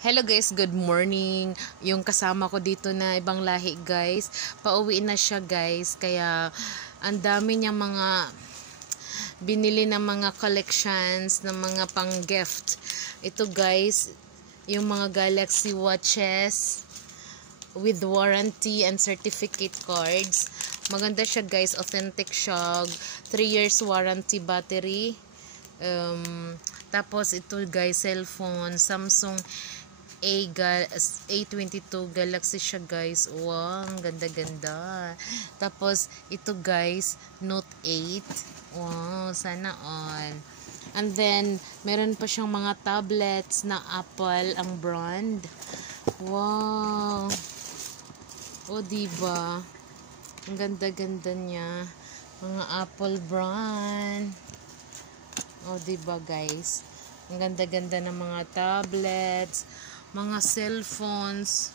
Hello guys, good morning. Yung kasama ko dito na ibang lahi guys, pauwi na siya guys. Kaya ang dami niya mga binili na mga collections ng mga pang gift. Ito guys, yung mga Galaxy watches with warranty and certificate cards. Maganda siya guys, authentic siya. 3 years warranty battery. Tapos ito guys, cellphone, Samsung A22 Galaxy siya guys. Wow, ang ganda-ganda. Tapos ito guys, Note 8. Wow, sana all. And then meron pa siyang mga tablets na Apple ang brand. Wow. O diba? Ang ganda-ganda niya. Mga Apple brand. O diba guys? Ang ganda-ganda ng mga tablets, mga cellphones.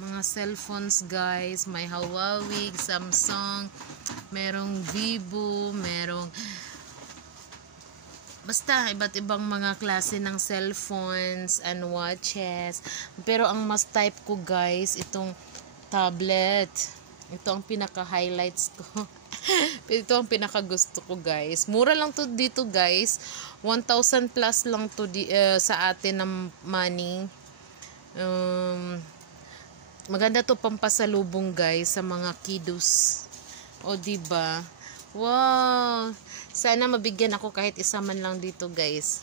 Mga cellphones guys. May Huawei, Samsung, merong Vivo, merong basta iba't ibang mga klase ng cellphones and watches. Pero ang mas type ko guys, itong tablet. Ito ang pinaka-highlights ko. Ito ang pinaka-gusto ko guys. Mura lang to dito guys. 1,000 plus lang to sa atin ng money. Maganda to pampasalubong guys sa mga kiddos. O diba? Wow! Sana mabigyan ako kahit isa man lang dito guys.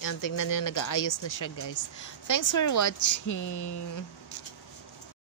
Yan, tingnan nyo, nag-aayos na siya guys. Thanks for watching.